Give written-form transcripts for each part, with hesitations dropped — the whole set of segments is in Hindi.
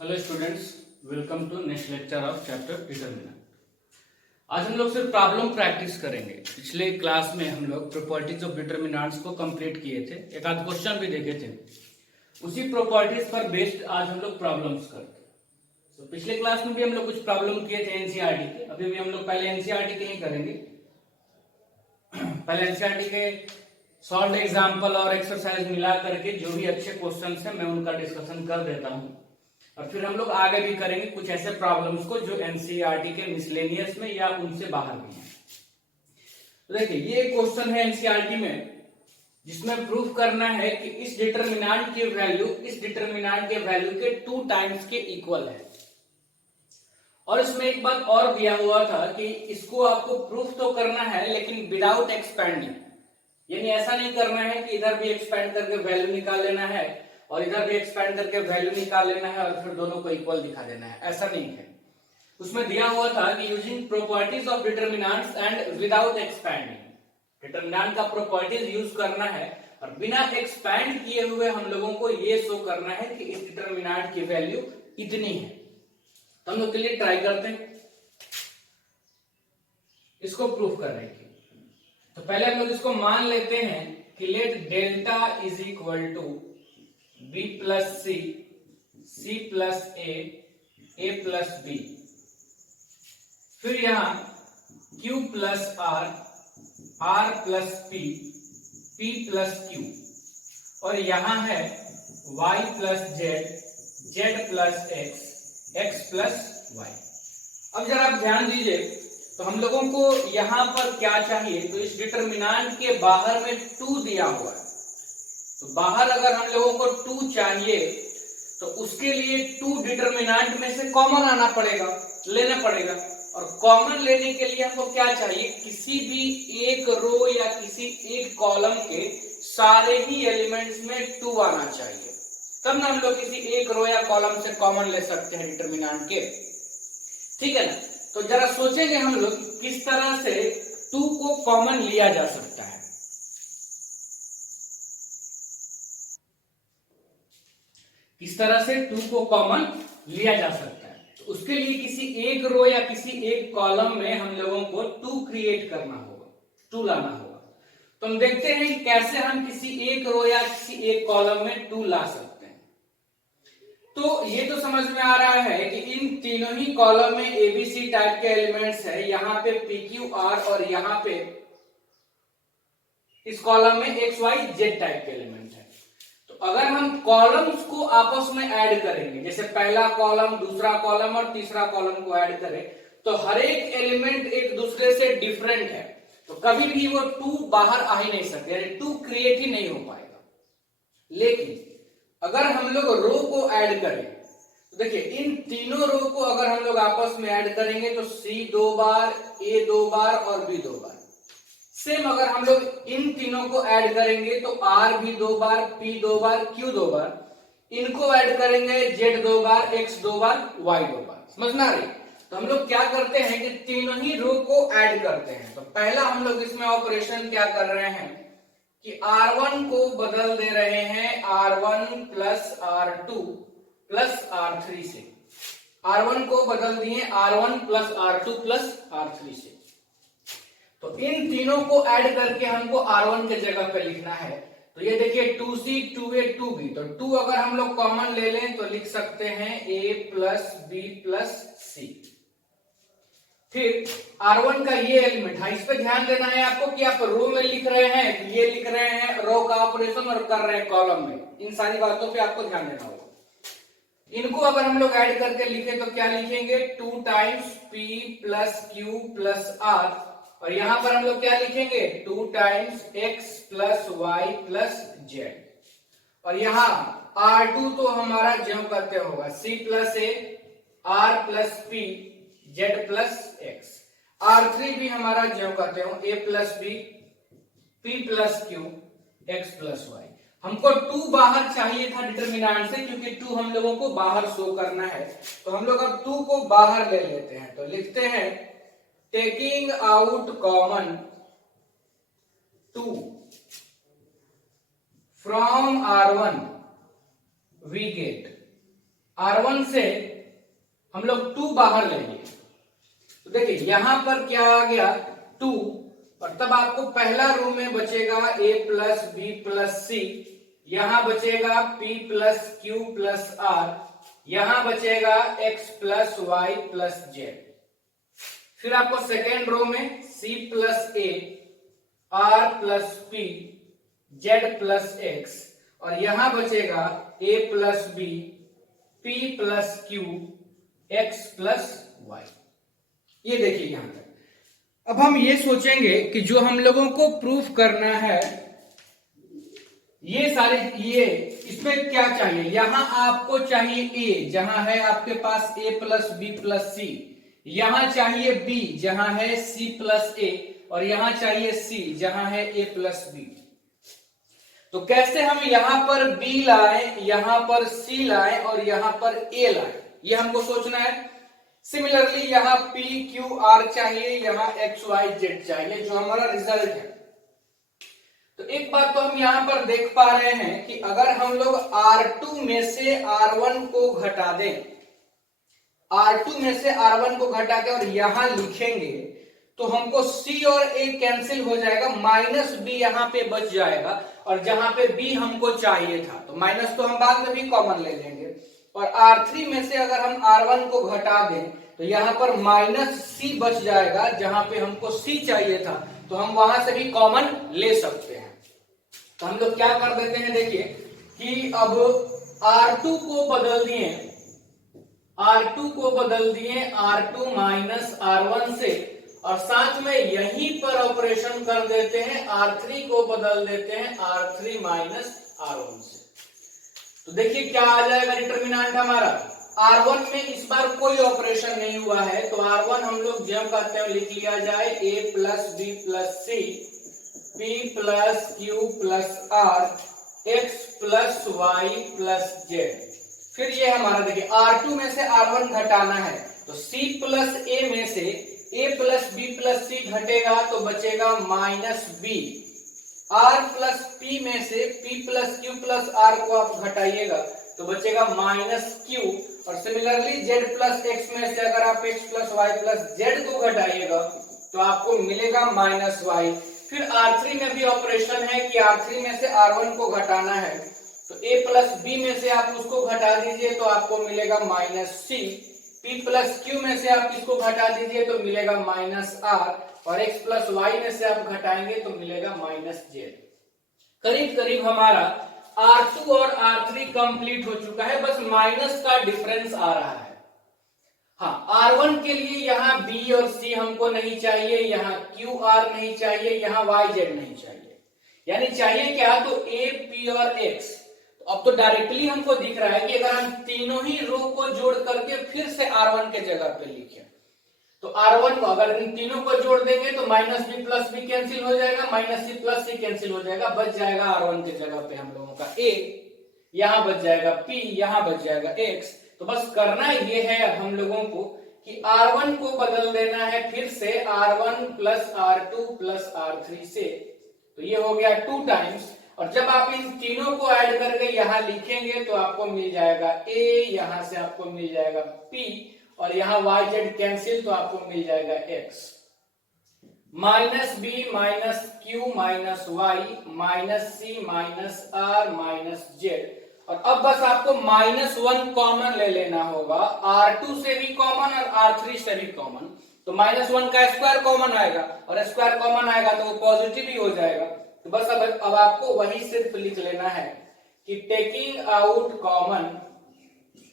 Hello students, welcome to next lecture of chapter determinant. आज हम लोग सिर्फ प्रॉब्लम प्रैक्टिस करेंगे। पिछले क्लास में हम लोग प्रॉपर्टीज ऑफ डिटरमिनेंट्स को कंप्लीट किए थे, एक आध क्वेश्चन भी देखे थे। उसी प्रॉपर्टीज पर बेस्ड आज हम लोग प्रॉब्लम्स करते हैं। तो पिछले क्लास में भी हम लोग कुछ प्रॉब्लम किए थे एनसीईआरटी के। अभी भी हम लोग पहले एनसीईआरटी के नहीं करेंगे, पहले एनसीईआरटी के सॉल्व एग्जाम्पल और एक्सरसाइज मिला करके जो भी अच्छे क्वेश्चन है मैं उनका डिस्कशन कर देता हूँ, और फिर हम लोग आगे भी करेंगे कुछ ऐसे प्रॉब्लम्स को जो एनसीईआरटी के मिसलेनियस में या उनसे बाहर भी हैं। तो देखिए, ये क्वेश्चन है एनसीईआरटी में जिसमें प्रूफ करना है कि इस डिटरमिनेंट की वैल्यू इस डिटरमिनेंट के वैल्यू के 2 टाइम्स के इक्वल है। और इसमें एक बात और दिया हुआ था कि इसको आपको प्रूफ तो करना है लेकिन विदाउट एक्सपेंडिंग, यानी ऐसा नहीं करना है कि इधर भी एक्सपेंड करके वैल्यू निकाल लेना है और इधर भी एक्सपेंड करके वैल्यू निकाल लेना है और फिर दोनों को इक्वल दिखा देना है, ऐसा नहीं है। उसमें दिया हुआ था कि using properties of determinants and without expanding, determinant का प्रॉपर्टीज यूज करना है और बिना एक्सपेंड किए हुए हम लोगों को ये शो करना है कि इस डिटरमिनेंट की वैल्यू इतनी है। तो हम लोग के लिए ट्राई करते हैं इसको प्रूफ करने की। तो पहले हम लोग इसको मान लेते हैं कि let delta is equal to b plus c, c plus a plus b, फिर यहां q plus r plus p plus q, और यहां है y plus z plus x plus y. अब जरा आप ध्यान दीजिए, तो हम लोगों को यहां पर क्या चाहिए, तो इस डिटरमिनेंट के बाहर में 2 दिया हुआ है। तो बाहर अगर हम लोगों को 2 चाहिए तो उसके लिए 2 डिटरमिनेंट में से कॉमन आना पड़ेगा, लेना पड़ेगा। और कॉमन लेने के लिए हमको क्या चाहिए, किसी भी एक रो या किसी एक कॉलम के सारे ही एलिमेंट्स में 2 आना चाहिए, तब ना हम लोग किसी एक रो या कॉलम से कॉमन ले सकते हैं डिटरमिनेंट के। ठीक है ना? तो जरा सोचेंगे हम लोग किस तरह से 2 को कॉमन लिया जा सकता है। किस तरह से 2 को कॉमन लिया जा सकता है, तो उसके लिए किसी एक रो या किसी एक कॉलम में हम लोगों को 2 क्रिएट करना होगा, 2 लाना होगा। तो हम देखते हैं कैसे हम किसी एक रो या किसी एक कॉलम में 2 ला सकते हैं। तो ये तो समझ में आ रहा है कि इन तीनों ही कॉलम में एबीसी टाइप के एलिमेंट्स है, यहाँ पे पीक्यूआर और यहाँ पे इस कॉलम में एक्स वाई जेड टाइप के एलिमेंट है। तो अगर हम कॉलम्स को आपस में ऐड करेंगे, जैसे पहला कॉलम, दूसरा कॉलम और तीसरा कॉलम को ऐड करें, तो हर एक एलिमेंट एक दूसरे से डिफरेंट है, तो कभी भी वो 2 बाहर आ ही नहीं सकते, यानी 2 क्रिएट ही नहीं हो पाएगा। लेकिन अगर हम लोग रो को ऐड करें, तो देखिए इन तीनों रो को अगर हम लोग आपस में ऐड करेंगे तो सी 2 बार, ए 2 बार और बी 2 बार। सेम अगर हम लोग इन तीनों को ऐड करेंगे तो आर भी 2 बार, पी 2 बार, क्यू 2 बार, इनको ऐड करेंगे जेड 2 बार, एक्स 2 बार, वाई 2 बार। समझना रही? तो हम लोग क्या करते हैं कि तीनों ही रो को ऐड करते हैं। तो पहला हम लोग इसमें ऑपरेशन क्या कर रहे हैं कि R1 को बदल दे रहे हैं R1 plus R2 plus R3 से। R1 को बदल दिए R1 plus R2 plus R3 से। तो इन तीनों को ऐड करके हमको R1 के जगह पे लिखना है। तो ये देखिए 2C 2A 2B, तो 2 अगर हम लोग कॉमन ले लें तो लिख सकते हैं A plus B plus C। फिर R1 का ये एलिमेंट है, इस पे ध्यान देना है आपको कि आप रो में लिख रहे हैं, ये लिख रहे हैं रो का ऑपरेशन और कर रहे हैं कॉलम में, इन सारी बातों पे आपको ध्यान देना होगा। इनको अगर हम लोग ऐड करके लिखे तो क्या लिखेंगे, 2 times P plus Q plus R, और यहां पर हम लोग क्या लिखेंगे, 2 times x plus y plus z, और यहां R2 तो हमारा ज्यों करते होगा C plus a, R plus P, z plus x, R3 भी हमारा ज्यों करते हो A plus b, P plus q, x plus y. हमको 2 बाहर चाहिए था डिटरमिनेंट से, क्योंकि 2 हम लोगों को बाहर शो करना है। तो हम लोग अब 2 को बाहर ले लेते हैं। तो लिखते हैं taking out common 2 from R1 we get R1 से हम लोग 2 बाहर लेंगे, तो देखिए यहां पर क्या आ गया 2, और तब आपको पहला रो में बचेगा a plus b plus c, यहां बचेगा p plus q plus r, यहां बचेगा x plus y plus z. फिर आपको सेकेंड रो में c plus a, r plus p, z plus x, और यहां बचेगा a plus b, p plus q, x plus y. ये देखिए यहां तक। अब हम ये सोचेंगे कि जो हम लोगों को प्रूफ करना है ये सारे, ये इसमें क्या चाहिए, यहां आपको चाहिए a जहां है आपके पास a plus b plus c, यहां चाहिए b जहां है c प्लस ए, और यहां चाहिए c जहां है a प्लस बी। तो कैसे हम यहां पर b लाएं, यहां पर c लाएं और यहां पर a लाएं, ये हमको सोचना है। सिमिलरली यहां p q r चाहिए, यहां x y z चाहिए, जो हमारा रिजल्ट है। तो एक बात तो हम यहां पर देख पा रहे हैं कि अगर हम लोग R2 में से R1 को घटा दें, R2 में से R1 को घटा के और यहां लिखेंगे तो हमको C और A कैंसिल हो जाएगा, माइनस B यहां पे बच जाएगा, और जहां पे B हमको चाहिए था तो माइनस तो हम बाद में भी कॉमन ले लेंगे, और R3 में से अगर हम R1 को घटा दें तो यहां पर माइनस C बच जाएगा, जहां पे हमको C चाहिए था, तो हम वहां से भी कॉमन ले सकते हैं। तो हम लोग क्या कर देते हैं, देखिए कि अब R2 को बदल दिए, R2 को बदल दिए R2 माइनस R1 से, और साथ में यहीं पर ऑपरेशन कर देते हैं, R3 को बदल देते हैं R3 माइनस R1 से। तो देखिए क्या आ जाएगा डिटर्मिनेंट हमारा, R1 में इस बार कोई ऑपरेशन नहीं हुआ है, तो R1 हम लोग जब कहते हैं लिख लिया जाए a plus b plus c, p plus q plus r, x plus y plus z. फिर ये हमारा देखिए R2 में से R1 घटाना है, तो c प्लस a में से a plus b plus c घटेगा तो बचेगा minus b, r plus p में से p plus q plus r को आप घटाइएगा तो बचेगा माइनस q, और सिमिलरली z प्लस x में से अगर आप x plus y plus z को घटाइएगा तो आपको मिलेगा माइनस y। फिर R3 में भी ऑपरेशन है कि R3 में से R1 को घटाना है, तो a प्लस बी में से आप उसको घटा दीजिए तो आपको मिलेगा minus c, p plus Q में से आप इसको घटा दीजिए तो मिलेगा माइनस r, और x प्लस वाई में से आप घटाएंगे तो मिलेगा माइनस z। करीब करीब हमारा R2 और R3 कंप्लीट हो चुका है, बस माइनस का डिफरेंस आ रहा है। हाँ, R1 के लिए यहाँ B और C हमको नहीं चाहिए, यहाँ Q R नहीं चाहिए, यहाँ Y Z नहीं चाहिए, यानी चाहिए क्या, तो A P और X। तो अब तो डायरेक्टली हमको दिख रहा है कि अगर हम तीनों ही रो को जोड़ करके फिर से R1 के जगह पे लिखें, तो R1 को अगर इन तीनों को जोड़ देंगे तो minus b plus b cancel हो जाएगा, minus c plus c cancel हो जाएगा, बच जाएगा R1 के जगह पे हम लोगों का A, यहाँ बच जाएगा P, यहाँ बच जाएगा X। तो बस करना ये है हम लोगों को कि R1 को बदल देना है फिर से R1 plus R2 plus R3 से, तो ये हो गया 2 टाइम्स, और जब आप इन तीनों को ऐड करके यहाँ लिखेंगे तो आपको मिल जाएगा A, यहाँ से आपको मिल जाएगा P, और यहाँ y z कैंसिल तो आपको मिल जाएगा x, minus b minus q minus y minus c minus r minus z. और अब बस आपको -1 कॉमन ले लेना होगा, R2 से भी कॉमन और R3 से भी कॉमन, तो -1 का स्क्वायर कॉमन आएगा, और स्क्वायर कॉमन आएगा तो वो पॉजिटिव ही हो जाएगा। तो बस अब आपको वही सिर्फ लिख लेना है कि taking out common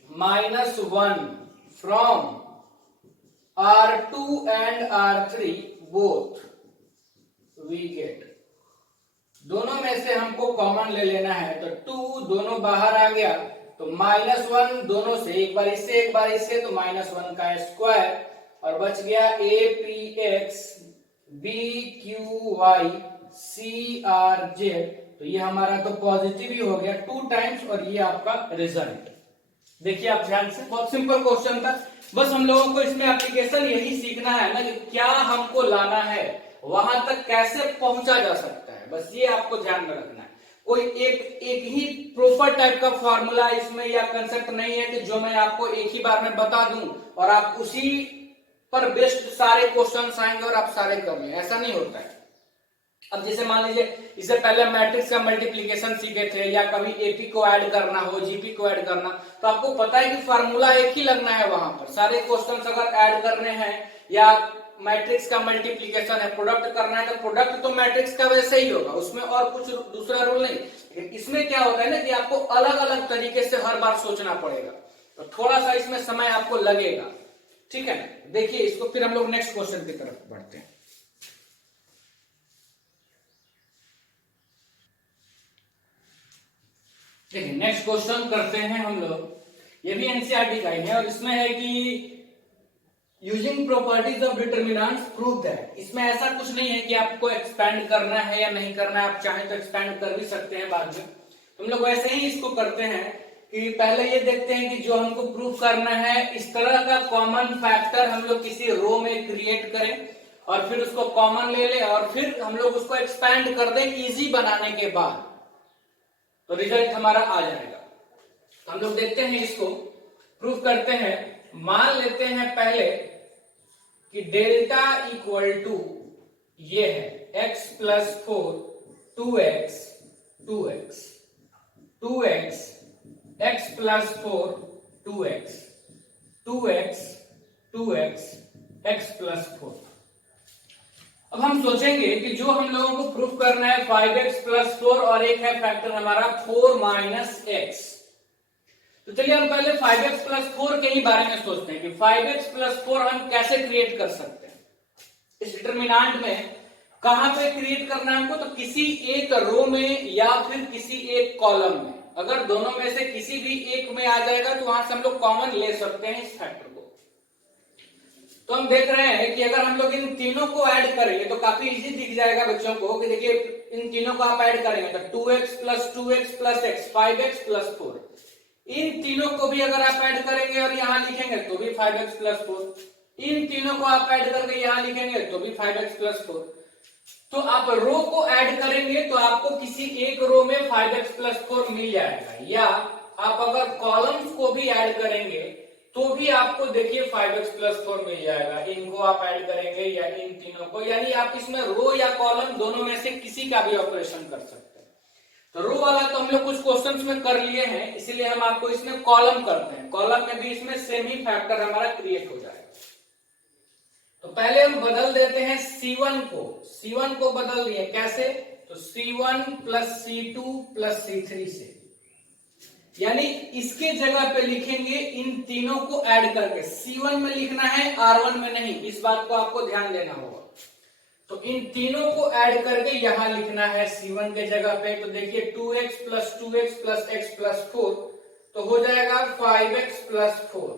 -1 from R2 and R3 both we get, दोनों में से हमको कॉमन ले लेना है, तो 2 दोनों बाहर आ गया तो -1 दोनों से, एक बार इससे एक बार इससे, तो -1 का स्क्वायर, और बच गया a p x b q y c r z। तो ये हमारा तो पॉजिटिव ही हो गया 2 टाइम्स, और ये आपका रिजल्ट। देखिए आप ध्यान से, बहुत सिंपल क्वेश्चन था, बस हम लोगों को इसमें एप्लीकेशन यही सीखना है ना कि क्या हमको लाना है, वहां तक कैसे पहुंचा जा सकता है, बस ये आपको ध्यान में रखना है। कोई एक ही प्रॉपर टाइप का फॉर्मूला इसमें या कंसेप्ट नहीं है कि जो मैं आपको एक ही बार में बता दूं और आप उसी पर बेस्ड सारे क्वेश्चंस आएंगे और आप सारे कर लें, ऐसा नहीं होता है। अब जैसे मान लीजिए इससे पहले मैट्रिक्स का मल्टीप्लिकेशन सीखे थे या कभी एपी को ऐड करना हो, जीपी को ऐड करना, तो आपको पता है कि फार्मूला एक ही लगना है वहां पर। सारे क्वेश्चंस अगर ऐड करने हैं या मैट्रिक्स का मल्टीप्लिकेशन है, प्रोडक्ट करना है, तो प्रोडक्ट तो मैट्रिक्स का वैसे ही होगा, उसमें और कुछ दूसरा रूल नहीं। लेकिन इसमें क्या होता है ना कि आपको अलग अलग तरीके से हर बार सोचना पड़ेगा, तो थोड़ा सा इसमें समय आपको लगेगा, ठीक है। देखिए इसको फिर हम लोग नेक्स्ट क्वेश्चन की तरफ बढ़ते हैं। देखिए नेक्स्ट क्वेश्चन करते हैं हम लोग, ये भी एनसीईआरटी का ही है और इसमें है कि using properties of determinants prove that. इसमें ऐसा कुछ नहीं है कि आपको एक्सपेंड करना है या नहीं करना है, आप चाहें तो एक्सपेंड कर भी सकते हैं बाद में। हम लोग वैसे ही इसको करते हैं कि पहले ये देखते हैं कि जो हमको प्रूव करना है इस तरह का कॉमन फैक्टर हम लोग किसी रो में क्रिएट करें और फिर उसको कॉमन ले लें और फिर हम लोग उसको एक्सपेंड कर दें इजी बनाने के बाद, तो रिजल्ट हमारा आ जाएगा। तो हम लोग देखते हैं इसको प्रूव करते हैं। मान लेते हैं पहले कि डेल्टा इक्वल टू ये है x plus 4 2x 2x 2x x plus 4 2x 2x 2x x plus 4। अब हम सोचेंगे कि जो हम लोगों को प्रूफ करना है 5x प्लस 4 और एक है फैक्टर हमारा 4 माइनस x। तो चलिए हम पहले 5x प्लस 4 के ही बारे में सोचते हैं कि 5x प्लस 4 हम कैसे क्रिएट कर सकते हैं। इस डिटरमिनेंट में कहां पे क्रिएट करना है हमको, तो किसी एक रो में या फिर किसी एक कॉलम में। अगर दोनों में से किसी भी एक में आ जाएगा तो वहां से हम लोग कॉमन ले सकते हैं इस फैक्टर को। तो हम देख रहे हैं कि अगर हम लोग इन तीनों को ऐड करेंगे तो काफी इजी दिख जाएगा बच्चों को कि देखिए इन तीनों को आप ऐड करेंगे तो 2x plus x 5x plus 4, इन तीनों को भी अगर आप ऐड करेंगे और यहां लिखेंगे तो भी 5x प्लस 4, इन तीनों को आप ऐड करके यहां लिखेंगे तो भी 5x प्लस 4। तो आप रो को ऐड करेंगे तो आपको किसी एक रो में 5x प्लस 4 मिल जाएगा, या आप अगर कॉलम्स को भी ऐड करेंगे तो भी आपको देखिए 5x प्लस 4 मिल जाएगा। इनको आप ऐड करेंगे या इन तीनों को, यानी आप इसमें रो या कॉलम दोनों में से किसी का भी ऑपरेशन कर सकते हैं। तो रो वाला तो हम लोग कुछ क्वेश्चंस में कर लिए हैं, इसीलिए हम आपको इसमें कॉलम करते हैं। कॉलम में भी इसमें सेम ही फैक्टर हमारा क्रिएट हो जाएगा। तो पहले हम बदल देते हैं C1 को बदल दिए कैसे, तो C1 plus C2 plus C3 से, यानी इसके जगह पे लिखेंगे इन तीनों को ऐड करके। C1 में लिखना है R1 में नहीं, इस बात को आपको ध्यान देना होगा। तो इन तीनों को ऐड करके यहां लिखना है C1 के जगह पे। तो देखिए 2x प्लस x प्लस 4 तो हो जाएगा 5x प्लस 4।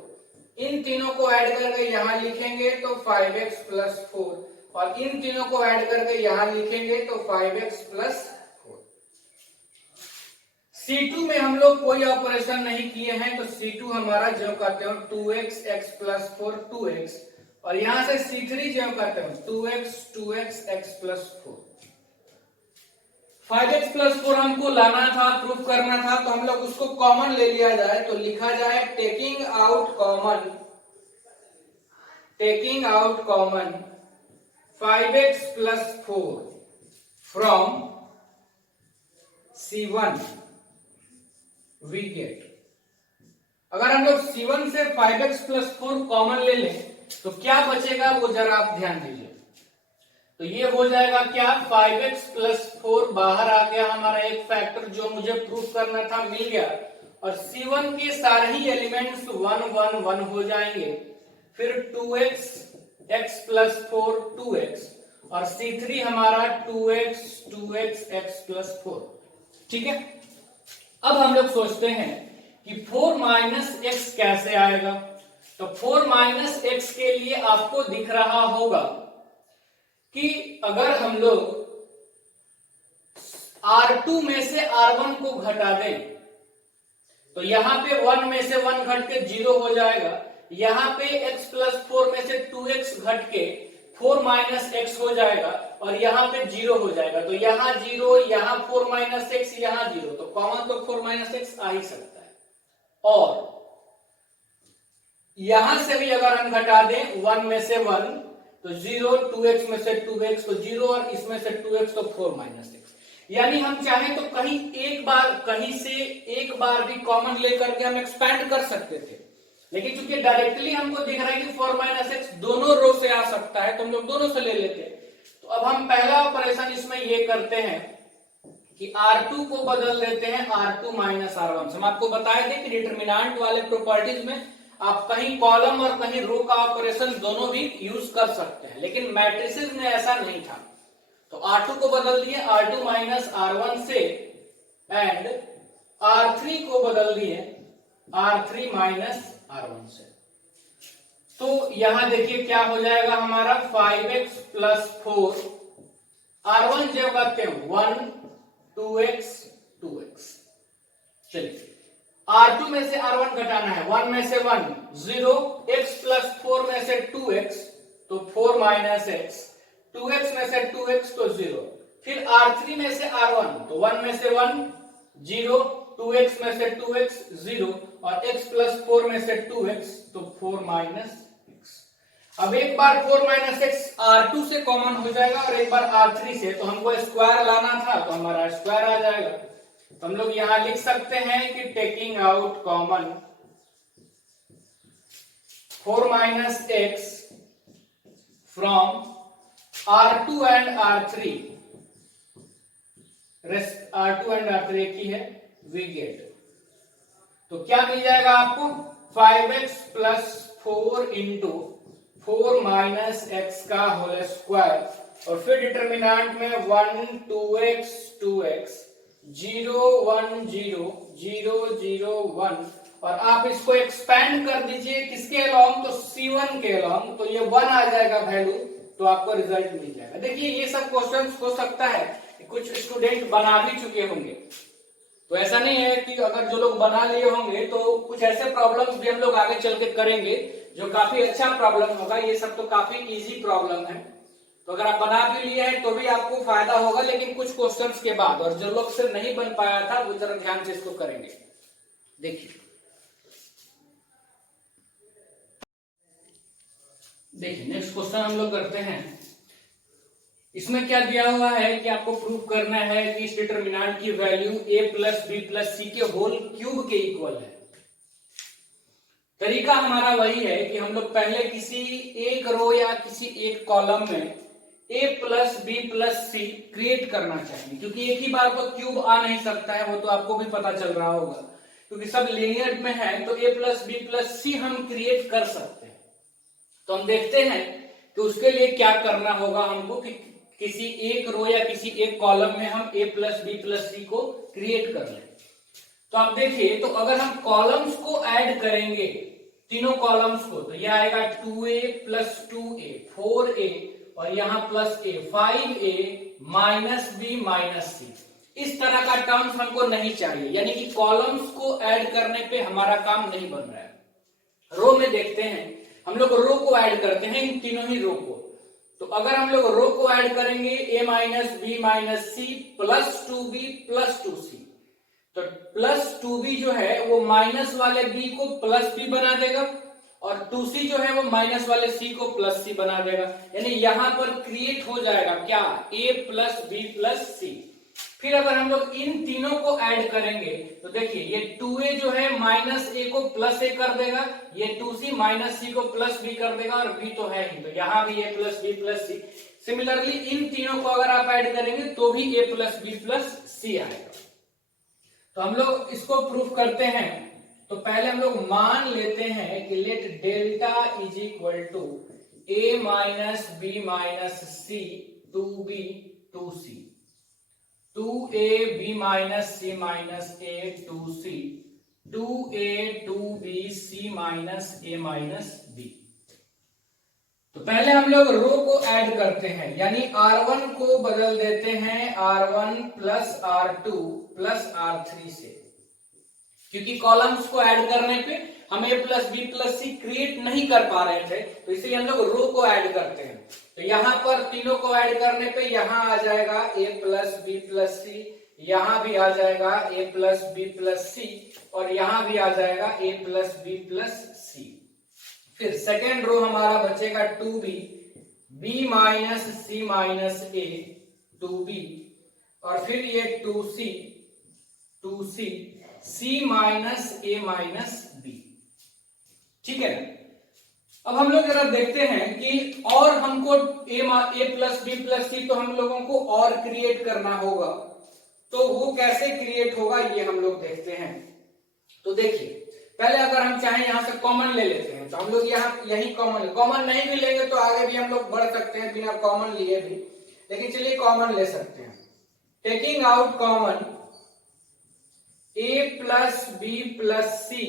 इन तीनों को ऐड करके यहां लिखेंगे तो 5x प्लस 4 और इन तीनों को ऐड करके यहां लिखेंगे तो 5x प्लस 4। C2 में हम लोग कोई ऑपरेशन नहीं किए हैं तो C2 हमारा जो कहते हो 2x x प्लस 4 2x, और यहां से C3 जो कहते हो 2x x plus 4। 5x plus 4 हमको लाना था, प्रूफ करना था, तो हम लोग उसको कॉमन ले लिया जाए तो लिखा जाए taking out common 5x plus 4 from C1 we get. अगर हम लोग C1 से 5x प्लस 4 कॉमन ले लें तो क्या बचेगा वो जरा आप ध्यान दीजिए। तो ये हो जाएगा क्या, 5x प्लस 4 बाहर आ गया, हमारा एक फैक्टर जो मुझे प्रूफ करना था मिल गया, और C1 के सारे ही एलिमेंट्स 1 1 1 हो जाएंगे। फिर 2x x प्लस 4 2x और C3 हमारा 2x x प्लस 4। ठीक है, अब हम लोग सोचते हैं कि 4 माइनस x कैसे आएगा। तो 4 माइनस x के लिए आपको दिख रहा होगा कि अगर हम लोग R2 में से R1 को घटा दें तो यहां पे 1 में से 1 घट के 0 हो जाएगा, यहां पे x प्लस 4 में से 2x घट के 4 माइनस x हो जाएगा, और यहाँ पे 0 हो जाएगा, तो यहाँ 0, यहाँ 4 माइनस एक्स, यहाँ 0, तो कॉमन तो 4 माइनस एक्स आ ही सकता है। और यहां से भी अगर हम घटा दें 1 में से 1 तो 0, 2x में से 2x तो 0 और इसमें से 2x तो 4 माइनस एक्स। यानी हम चाहें तो कहीं से एक बार भी कॉमन लेकर के हम एक्सपैंड कर सकते थे, लेकिन चूंकि डायरेक्टली हमको दिख रहा है कि 4 माइनस एक्स दोनों रो से आ सकता है तो हम लोग दोनों से ले लेते हैं। तो अब हम पहला ऑपरेशन इसमें ये करते हैं कि R2 को बदल देते हैं R2 माइनस R1 से। हम आपको बताए थे कि डिटरमिनेंट वाले प्रॉपर्टीज में आप कहीं कॉलम और कहीं रो का ऑपरेशन दोनों भी यूज कर सकते हैं, लेकिन मैट्रिसेस में ऐसा नहीं था। तो R2 को बदल दिए R2 माइनस R1 से एंड R3 को बदल दिए R3 माइनस R1 से। तो यहां देखिए क्या हो जाएगा हमारा 5x प्लस 4, R1 जब करते हैं 1, 2x 2x। चलिए R2 में से R1 घटाना है, 1 में से 1 0, x प्लस 4 में से 2x तो 4 माइनस x, 2x में से 2x तो 0, फिर R3 में से R1 तो 1 में से 1 0, 2x में से 2x 0 और x प्लस 4 में से 2x तो 4 माइनस x। अब एक बार 4 माइनस x R2 से कॉमन हो जाएगा और एक बार R3 से, तो हमको स्क्वायर लाना था तो हमारा स्क्वायर आ जाएगा। तो हम लोग यहां लिख सकते हैं कि taking out common 4 minus x from R2 and R3, R2 and R3 एक ही है, वी गेट, तो क्या मिल जाएगा आपको 5x plus 4 into 4 minus x का होल स्क्वायर और फिर डिटरमिनेंट में 1 2x 2x 0 1 0 0 0 1 और आप इसको एक्सपैंड कर दीजिए किसके अलोंग, तो C1 के अलोंग, तो ये 1 आ जाएगा वैल्यू, तो आपको रिजल्ट मिल जाएगा। देखिए ये सब क्वेश्चंस हो सकता है कि कुछ स्टूडेंट बना भी चुके होंगे, तो ऐसा नहीं है कि अगर जो लोग बना लिए होंगे तो कुछ ऐसे प्रॉब्लम्स भी हम लोग आगे चल के करेंगे जो काफी अच्छा प्रॉब्लम होगा। ये सब तो काफी इजी प्रॉब्लम है, तो अगर आप बना भी लिए हैं तो भी आपको फायदा होगा, लेकिन कुछ क्वेश्चंस के बाद, और जो लोग से नहीं बन पाया था वो जरा ध्यान से इसको करेंगे। देखिए नेक्स्ट क्वेश्चन हम लोग करते हैं। इसमें क्या दिया हुआ है कि आपको प्रूव करना है कि इस डिटरमिनेंट की value a plus b plus c के होल क्यूब के इक्वल है। तरीका हमारा वही है कि हम लोग पहले किसी एक रो या किसी एक कॉलम में a plus b plus c create करना चाहिए, क्योंकि एक ही बार तो क्यूब आ नहीं सकता है, वो तो आपको भी पता चल रहा होगा, क्योंकि सब लीनियर में है, तो a प्लस बी प्लस सी हम क्रिएट कर सकते हैं। तो हम देखते हैं कि उसके लिए क्या करना होगा हमको कि किसी एक रो या किसी एक कॉलम में हम a प्लस बी प्लस सी को क्रिएट कर लें। तो आप देखिए, तो अगर हम कॉलम्स को ऐड करेंगे तीनों कॉलम्स को, तो यह आएगा 2a प्लस 2a 4a और यहां plus a 5a minus b minus c. इस तरह का टर्म्स हमको नहीं चाहिए, यानी कि कॉलम्स को ऐड करने पे हमारा काम नहीं बन रहा है। रो में देखते हैं, हम लोग रो को ऐड करते हैं, इन तीनों ही रो को। तो अगर हम लोग रो को ऐड करेंगे a minus b minus c plus 2b plus 2c, तो प्लस 2b जो है वो माइनस वाले b को प्लस b बना देगा और 2c जो है वो माइनस वाले c को प्लस c बना देगा। यानी यहां पर क्रिएट हो जाएगा क्या, a plus b plus c. फिर अगर हम लोग इन तीनों को ऐड करेंगे तो देखिए ये 2a जो है माइनस a को प्लस a कर देगा, ये 2c माइनस c को प्लस b कर देगा और b तो है ही, तो यहां भी a plus b plus c। Similarly in तीनों को अगर आप ऐड करेंगे तो भी a plus b plus c आएगा। तो हम लोग इसको प्रूफ करते हैं। तो पहले हम लोग मान लेते हैं कि let delta is equal to a minus b minus c 2b 2c, 2a b minus c minus a 2c, 2a 2b c minus a minus b। तो पहले हम लोग रो को ऐड करते हैं, यानी R1 को बदल देते हैं R1 plus R2 plus R3 से, क्योंकि कॉलम्स को ऐड करने पे हम a plus b plus c create नहीं कर पा रहे थे, तो इसलिए हम लोग रो को ऐड करते हैं। तो यहाँ पर तीनों को ऐड करने पे यहाँ आ जाएगा a plus b plus c, यहाँ भी आ जाएगा a plus b plus c, और यहाँ भी आ जाएगा a plus b plus c. फिर सेकेंड रो हमारा बचेगा 2b, b minus c minus a 2b, और फिर ये 2c c minus a minus b। ठीक है ना। अब हम लोग जरा देखते हैं कि और हमको a प्लस बी प्लस सी तो हम लोगों को और क्रिएट करना होगा, तो वो कैसे क्रिएट होगा ये हम लोग देखते हैं। तो देखिए, पहले अगर हम चाहें यहां से कॉमन ले लेते हैं, तो हम लोग यहाँ यही कॉमन नहीं भी लेंगे तो आगे भी हम लोग बढ़ सकते हैं बिना कॉमन लिए भी, लेकिन चलिए कॉमन ले सकते हैं। Taking out common a plus b plus c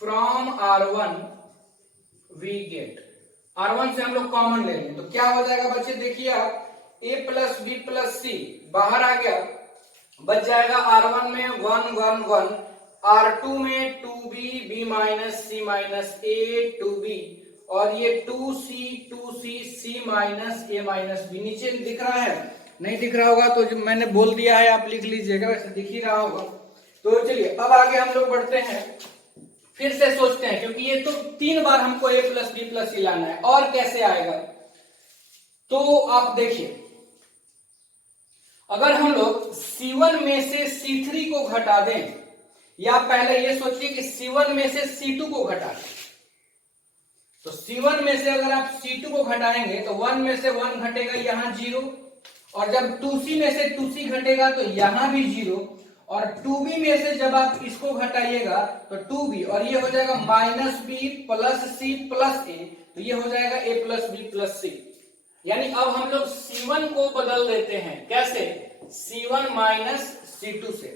from R1 we get, R1 से हम लोग कॉमन ले लें तो क्या हो जाएगा बच्चे, देखिए आप a प्लस बी प्लस सी बाहर आ गया, बच जाएगा R1 में 1 1 1, R2 में 2b b minus c minus a 2b, और ये 2c c minus a minus b। नीचे दिख रहा है, नहीं दिख रहा होगा तो जो मैंने बोल दिया है आप लिख लीजिएगा, वैसे दिख ही रहा होगा। तो चलिए अब आगे हम लोग बढ़ते हैं, फिर से सोचते हैं, क्योंकि ये तो 3 बार हमको a प्लस बी प्लस सी लाना है, और कैसे आएगा। तो आप देखिए, अगर हम लोग C1 में से C3 को घटा दें, या पहले ये सोचिए कि C1 में से C2 को घटा दें, तो C1 में से अगर आप C2 को घटाएंगे तो 1 में से 1 घटेगा, यहां 0, और जब 2C में से 2C घटेगा तो यहां भी 0, और 2b में से जब आप इसको घटाइएगा तो 2b, और ये हो जाएगा minus b plus c plus a, तो ये हो जाएगा a plus b plus c. यानी अब हम लोग C1 को बदल देते हैं, कैसे, C1 माइनस C2 से।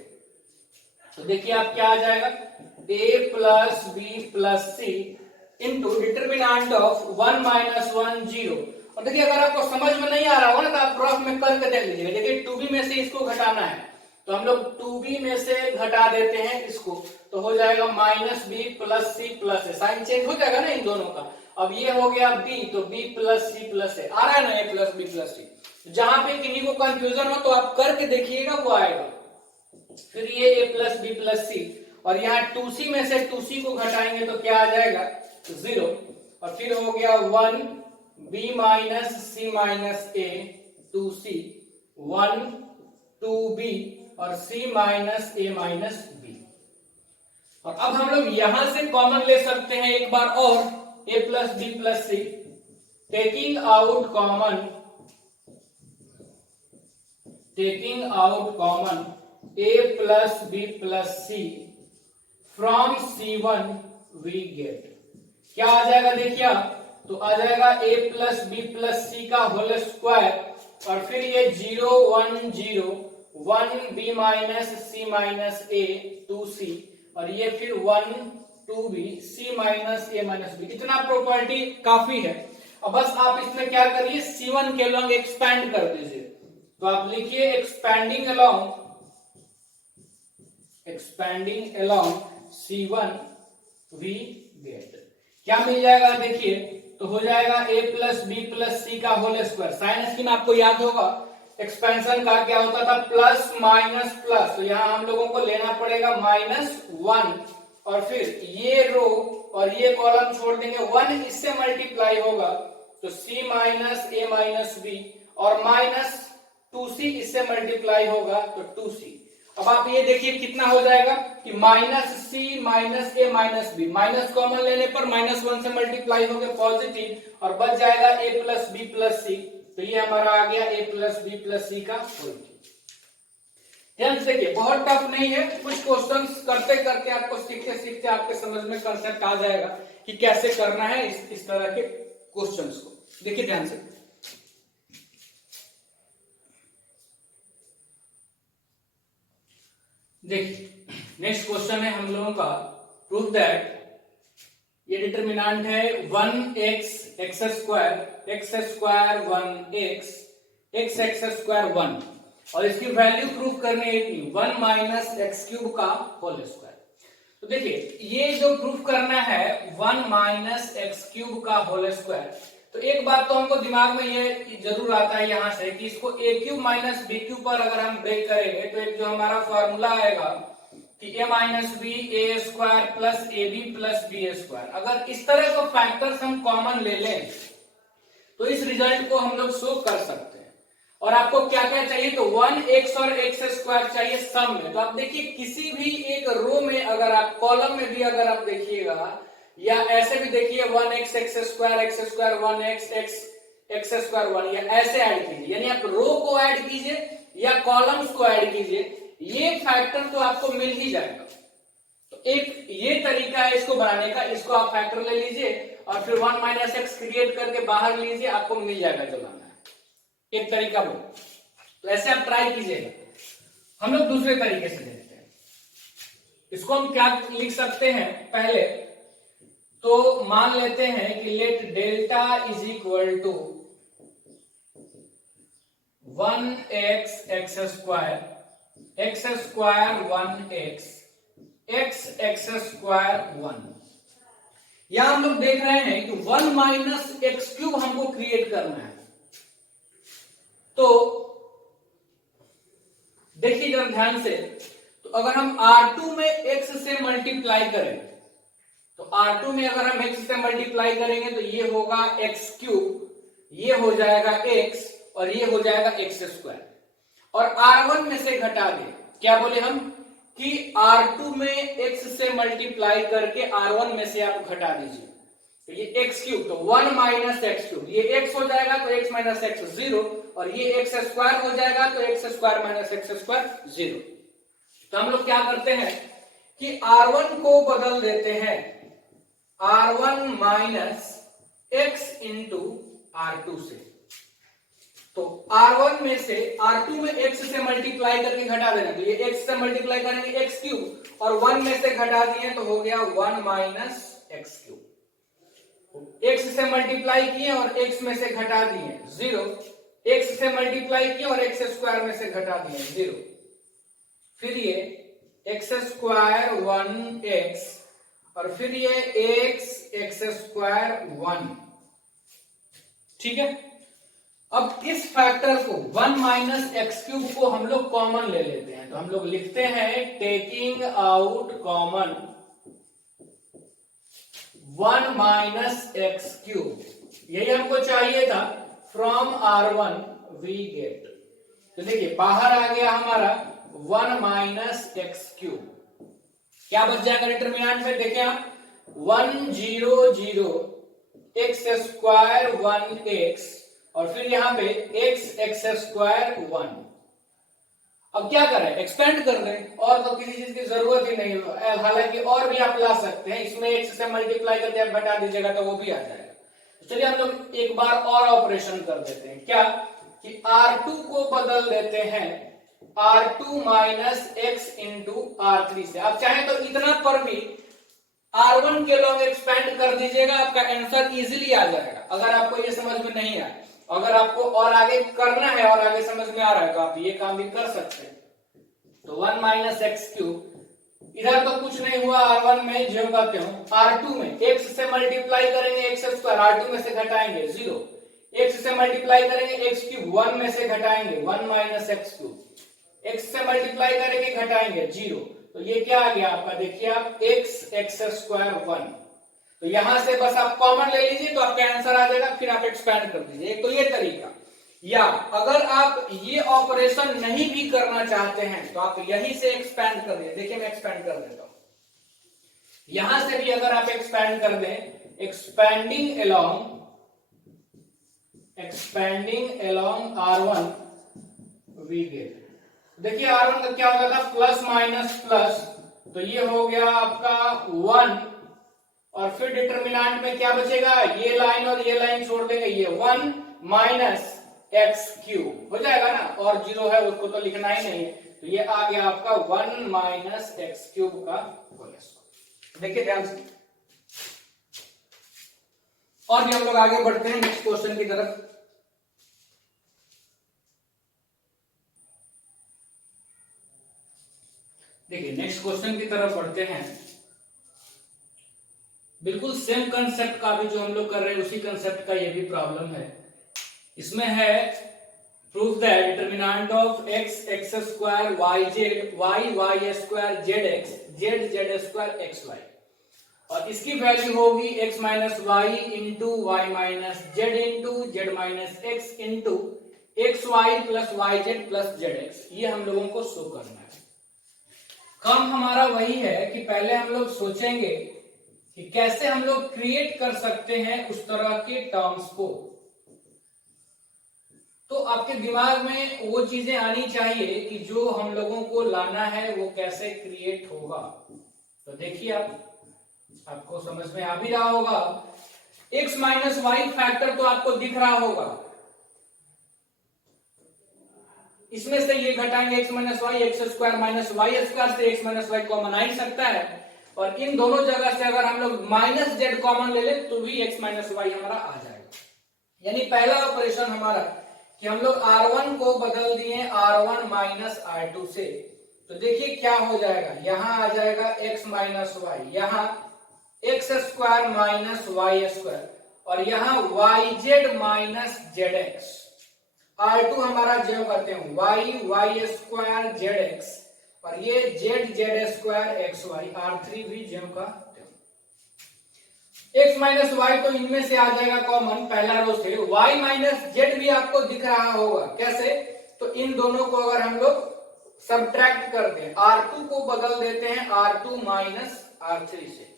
तो देखिए आप क्या आ जाएगा, a plus b plus c into determinant of 1 माइनस 1 0। और देखिए अगर आपको समझ में नहीं आ रहा होगा ना तो आप ड्रॉप में करके देख लीजिएगा। देखिए 2b में से इसको घटाना है, तो हम लोग 2b में से घटा देते हैं इसको, तो हो जाएगा minus b plus c plus a, sign change हो जाएगा ना इन दोनों का। अब ये हो गया b, तो b प्लस सी प्लस ए आ रहा है ना, a प्लस बी प्लस सी। जहां पे किन्हीं को कंफ्यूजन हो तो आप करके देखिएगा, वो आएगा। फिर ये a plus b plus c, और यहाँ 2c में से 2c को घटाएंगे तो क्या आ जाएगा, 0, और फिर हो गया 1 b minus c minus a 2c 1 2b, और c minus a minus b। और अब हम लोग यहां से कॉमन ले सकते हैं एक बार और, a plus b plus c, taking out common a plus b plus c from C1 we get, क्या आ जाएगा देखिए आप, तो आ जाएगा a plus b plus c का होल स्क्वायर, और फिर ये 0 1 0 1 b minus c minus a 2c, और ये फिर 1 2b c minus a minus b। इतना प्रॉपर्टी काफी है। अब बस आप इसमें क्या करिए, C1 के लॉन्ग एक्सपैंड कर दीजिए, तो आप लिखिए expanding along C1 we get, क्या मिल जाएगा देखिए, तो हो जाएगा a plus b plus c का होल स्क्वायर। साइन स्कीम आपको याद होगा, एक्सपेंशन का क्या होता था, प्लस माइनस प्लस, तो यहाँ हम लोगों को लेना पड़ेगा -1, और फिर ये रो और ये कॉलम छोड़ देंगे, 1 इससे मल्टीप्लाई होगा तो c minus a minus b, और माइनस 2c इससे मल्टीप्लाई होगा तो 2c। अब आप ये देखिए कितना हो जाएगा कि माइनस सी माइनस ए माइनस बी, माइनस कॉमन लेने पर -1 से मल्टीप्लाई हो गया पॉजिटिव, और बच जाएगा a प्लस बी प्लस सी, तो ये हमारा आ गया a plus b plus c का होल। ध्यान से देखिए, बहुत टफ नहीं है, कुछ क्वेश्चंस करते करते आपको सीखते सीखते आपके समझ में कंसेप्ट आ जाएगा कि कैसे करना है इस तरह के क्वेश्चंस को। देखिए ध्यान से, देखिए नेक्स्ट क्वेश्चन है हम लोगों का, प्रूव दैट ये डिटरमिनेंट है 1x x square 1x x square 1, और इसकी वैल्यू प्रूव करनी है 1 माइनस एक्स क्यूब का होल स्क्वायर। तो देखिए ये जो प्रूफ करना है 1 माइनस एक्स क्यूब का होल स्क्वायर, तो एक बात तो हमको दिमाग में ये जरूर आता है यहां से कि इसको ए क्यूब माइनस बी क्यूब पर अगर हम ब्रेक करेंगे तो एक जो हमारा फॉर्मूला आएगा कि a minus b a square plus a b plus b square, अगर इस तरह का फैक्टर्स हम कॉमन ले लें तो इस रिजल्ट को हम लोग शो कर सकते हैं। और आपको क्या क्या चाहिए, तो 1x और x स्क्वायर चाहिए सम में। तो आप देखिए किसी भी एक रो में अगर आप कॉलम में भी अगर आप देखिएगा या ऐसे भी देखिए 1x x square 1x x square 1 या ऐसे ऐड कीजिए, यानी आप रो को ऐड कीजिए या कॉलम्स को ऐड कीजिए, ये फैक्टर तो आपको मिल ही जाएगा। तो एक ये तरीका है इसको बनाने का, इसको आप फैक्टर ले लीजिए और फिर 1 माइनस एक्स क्रिएट करके बाहर लीजिए, आपको मिल जाएगा जो लाना है। एक तरीका वो, तो ऐसे आप ट्राई कीजिएगा। हम लोग दूसरे तरीके से देखते हैं। इसको हम क्या लिख सकते हैं, पहले तो मान लेते हैं कि let delta is equal to 1x x square 1x x square 1। यहां हम लोग देख रहे हैं कि 1 माइनस एक्स क्यूब हमको क्रिएट करना है। तो देखिए जरा ध्यान से, तो अगर हम R2 में x से मल्टीप्लाई करें, तो R2 में अगर हम x से मल्टीप्लाई करेंगे तो ये होगा x क्यूब, ये हो जाएगा x और ये हो जाएगा x स्क्वायर, और R1 में से घटा दें। क्या बोले हम कि R2 में x से मल्टीप्लाई करके R1 में से आप घटा दीजिए, तो ये x क्यूब, तो 1 माइनस एक्स क्यूब, ये x हो जाएगा तो x माइनस एक्स 0, और ये x स्क्वायर हो जाएगा तो x square minus x square 0। तो हम लोग क्या करते हैं कि R1 को बदल देते हैं R1 minus x into R2 से। तो R1 में से R2 में x से मल्टीप्लाई करके घटा देना, तो ये x से मल्टीप्लाई करेंगे x क्यूब और 1 में से घटा दिए तो हो गया 1 माइनस एक्स क्यूब। x से मल्टीप्लाई किए और x में से घटा दिए 0, x से मल्टीप्लाई किए और x स्क्वायर में से घटा दिए 0, फिर ये x स्क्वायर 1x और फिर ये x स्क्वायर 1। ठीक है, अब इस फैक्टर को 1 माइनस एक्स क्यूब को हम लोग कॉमन ले लेते हैं, तो हम लोग लिखते हैं taking out common 1 minus x cube, यही हमको चाहिए था। फ्रॉम R1 वी गेट, तो देखिए बाहर आ गया हमारा 1 माइनस एक्स क्यूब, क्या बच जाएगा डिटरमिनेंट में, देखिए आप 1 0 0 एक्स स्क्वायर 1x और फिर यहां पे x स्क्वायर 1। अब क्या करें, एक्सपेंड कर दें, और तो किसी चीज की जरूरत ही नहीं है। हालांकि और भी आप ला सकते हैं, इसमें x से मल्टीप्लाई करके आप घटा दीजिएगा तो वो भी आ जाएगा। तो चलिए हम लोग एक बार और ऑपरेशन कर देते हैं, क्या कि R2 को बदल देते हैं R2 minus x into R3 से। आप चाहें तो इतना पर भी R1 के लॉन्ग एक्सपेंड कर दीजिएगा, आपका आंसर इजीली आ जाएगा। अगर आपको ये समझ में नहीं आए, अगर आपको और आगे करना है और आगे समझ में आ रहा है तो आप ये काम भी कर सकते हैं। तो 1 माइनस एक्स क्यूब, इधर तो कुछ नहीं हुआ R1 में, जो का क्यों, R2 में x से मल्टीप्लाई करेंगे x स्क्वायर, R2 में से घटाएंगे 0, x से मल्टीप्लाई करेंगे x क्यूब, 1 में से घटाएंगे 1 माइनस एक्स क्यूब, x से मल्टीप्लाई करेंगे घटाएंगे 0, तो ये क्या आ गया आपका, देखिए आप x स्क्वायर 1। तो यहां से बस आप कॉमन ले लीजिए तो आपका आंसर आ जाएगा, फिर आप एक्सपेंड कर दीजिए। एक तो ये तरीका, या अगर आप ये ऑपरेशन नहीं भी करना चाहते हैं तो आप यहीं से एक्सपेंड कर दीजिए। देखिए मैं एक्सपेंड कर देता हूं, यहां से भी अगर आप एक्सपेंड कर दें, expanding along R1 we gate, देखिए R1 का क्या होगा था, प्लस माइनस प्लस, तो ये हो गया आपका 1, और फिर डिटरमिनेंट में क्या बचेगा, ये लाइन और ये लाइन छोड़ देंगे, ये 1 माइनस एक्स क्यूब हो जाएगा ना, और 0 है उसको तो लिखना ही नहीं है, तो ये आ गया आपका 1 माइनस एक्स क्यूब का होल स्क्वायर। देखिए ध्यान से, और भी हम लोग आगे बढ़ते हैं नेक्स्ट क्वेश्चन की तरफ। देखिए नेक्स्ट क्वेश्चन की तरफ बढ़ते हैं। बिल्कुल सेम कंसेप्ट का भी जो हम लोग कर रहे हैं उसी कंसेप्ट का ये भी प्रॉब्लम है। इसमें है proof that determinant of x x square yz y square zx z square xy, और इसकी वैल्यू होगी x minus y into y minus z into z minus x into x y plus y z plus z x. ये हम लोगों को शो करना है। काम हमारा वही है कि पहले हम लोग सोचेंगे कि कैसे हम लोग क्रिएट कर सकते हैं उस तरह के टर्म्स को। तो आपके दिमाग में वो चीजें आनी चाहिए कि जो हम लोगों को लाना है वो कैसे क्रिएट होगा। तो देखिए आपको समझ में आ भी रहा होगा। x माइनस वाई फैक्टर तो आपको दिख रहा होगा, इसमें से ये घटाएंगे x minus y, x square minus y square से x माइनस वाई कॉमन आ ही सकता है, और इन दोनों जगह से अगर हम लोग माइनस जेड कॉमन ले ले तो भी x माइनस वाई हमारा आ जाएगा। यानी पहला ऑपरेशन हमारा कि हम लोग R1 को बदल दिए R1 माइनस R2 से, तो देखिए क्या हो जाएगा, यहां आ जाएगा x माइनस वाई, यहां x square minus y square, और यहां y z minus z x. R2 हमारा जो करते हैं वाई स्क्वायर जेड एक्स, और ये Z square x Y. R3 भी जेम का x माइनस वाई तो इनमें से आ जाएगा कॉमन पहला रो से। y माइनस जेड भी आपको दिख रहा होगा, कैसे, तो इन दोनों को अगर हम लोग सब्ट्रैक्ट करते हैं, R2 को बदल देते हैं R2 माइनस R3 से,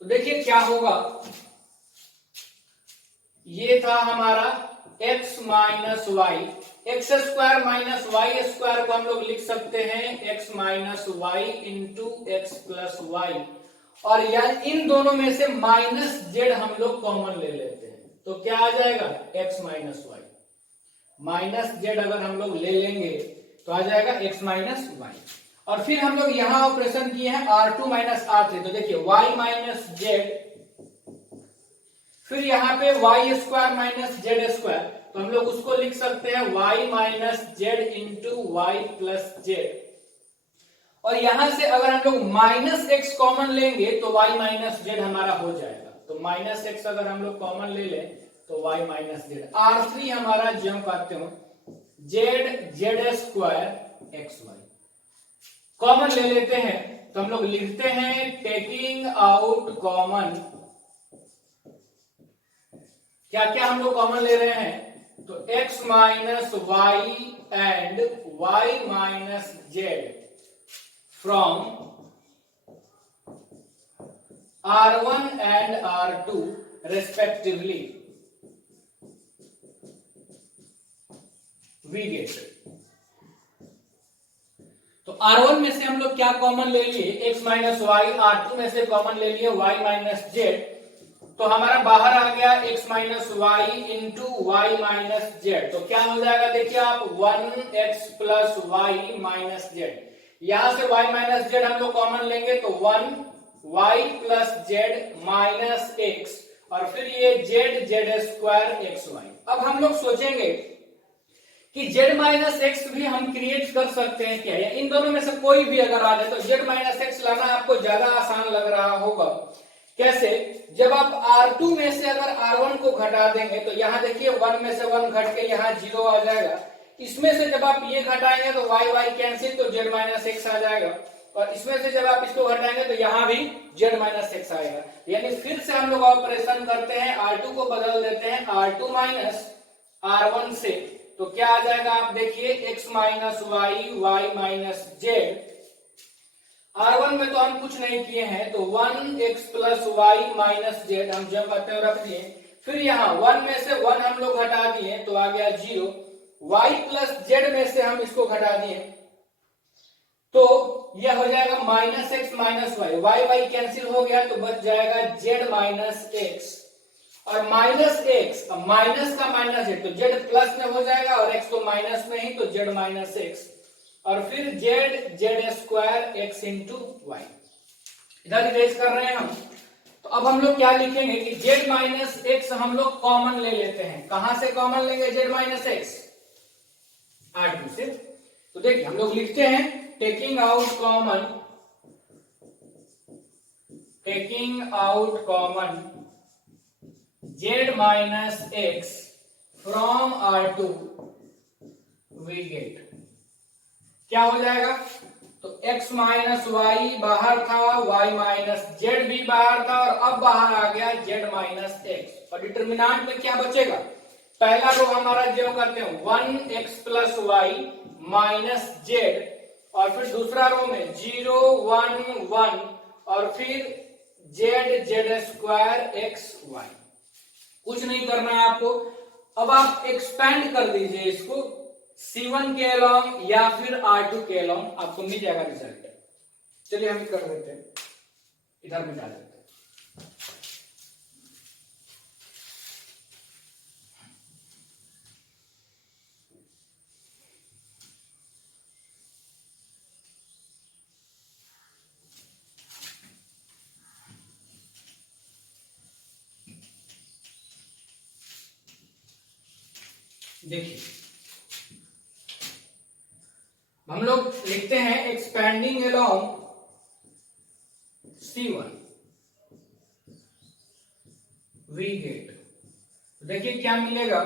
तो देखिए क्या होगा। ये था हमारा x minus y, x square minus y square को हम लोग लिख सकते हैं x minus y into x plus y, और यार इन दोनों में से माइनस जेड हम लोग कॉमन ले लेते हैं, तो क्या आ जाएगा x minus y. Minus z अगर हम लोग ले लेंगे तो आ जाएगा x माइनस वाई, और फिर हम लोग यहां ऑपरेशन किए हैं R2 माइनस R3, तो देखिए y माइनस जेड, फिर यहाँ पे y square minus z square, तो हम लोग उसको लिख सकते हैं y minus z into y plus z, और यहां से अगर हम लोग माइनस एक्स कॉमन लेंगे तो y माइनस जेड हमारा हो जाएगा। तो माइनस एक्स अगर हम लोग कॉमन ले लें तो y माइनस जेड। R3 हमारा जो पाते हो z square x y common ले लेते हैं, तो हम लोग लिखते हैं टेकिंग आउट कॉमन, क्या क्या हम लोग कॉमन ले रहे हैं, तो x minus y and y minus z from R1 and R2 respectively, we get. तो R1 में से हम लोग क्या कॉमन ले लिए, x माइनस वाई, R2 में से कॉमन ले लिए y माइनस जेड, तो हमारा बाहर आ गया x minus y into y minus z, तो क्या हो जाएगा देखिए आप 1x plus Y minus Z, यहां से y माइनस जेड हम लोग कॉमन लेंगे तो 1y plus Z minus x, और फिर ये जेड स्क्वायर एक्स वाई। अब हम लोग सोचेंगे कि z माइनस एक्स भी हम क्रिएट कर सकते हैं क्या, या इन दोनों में से कोई भी अगर आ जाए तो z माइनस एक्स लाना आपको ज्यादा आसान लग रहा होगा। कैसे, जब आप R2 में से अगर R1 को घटा देंगे तो यहाँ देखिए 1 में से 1 घट के यहाँ 0 आ जाएगा, इसमें से जब आप ये घटाएंगे तो y कैंसिल, तो z माइनस एक्स आ जाएगा, और इसमें से जब आप इसको घटाएंगे तो यहाँ भी z माइनस एक्स आएगा। यानी फिर से हम लोग ऑपरेशन करते हैं, R2 को बदल देते हैं R2 माइनस R1 से, तो क्या आ जाएगा आप देखिए x minus y y minus z. R1 में तो हम कुछ नहीं किए हैं, तो 1x plus Y minus Z हम जब करते हैं रख दिए, फिर यहाँ 1 में से 1 हम लोग घटा दिए तो आ गया 0, y प्लस जेड में से हम इसको घटा दिए तो यह हो जाएगा minus x minus y, y cancel हो गया तो बच जाएगा जेड माइनस एक्स, और माइनस एक्स, अब माइनस का माइनस है तो जेड प्लस में हो जाएगा, और एक्स तो माइनस में ही तो जेड माइनस एक्स, और फिर z square x into y. इधर इरेज कर रहे हैं हम, तो अब हम लोग क्या लिखेंगे कि जेड माइनस एक्स हम लोग कॉमन ले लेते हैं। कहां से कॉमन लेंगे जेड माइनस एक्स, R2 से। तो देखिए हम लोग लिखते हैं taking out common taking out common z minus x from R2 we get क्या हो जाएगा, तो x माइनस वाई बाहर था, y माइनस जेड भी बाहर था, और अब बाहर आ गया z माइनस एक्स, और डिटर्मिनेंट में क्या बचेगा, पहला रो हमारा जो करते हैं 1x plus Y minus z, और फिर दूसरा रो में 0 1 1 और फिर z z square x y. कुछ नहीं करना है आपको, अब आप एक्सपेंड कर दीजिए इसको C1 के अलॉन्ग या फिर R2 के अलॉन्ग, आपको मिल जाएगा रिजल्ट। चलिए हम कर देते हैं, इधर मिटा देते हैं। देखिए हम लोग लिखते हैं expanding along C1 we gate, देखिए क्या मिलेगा,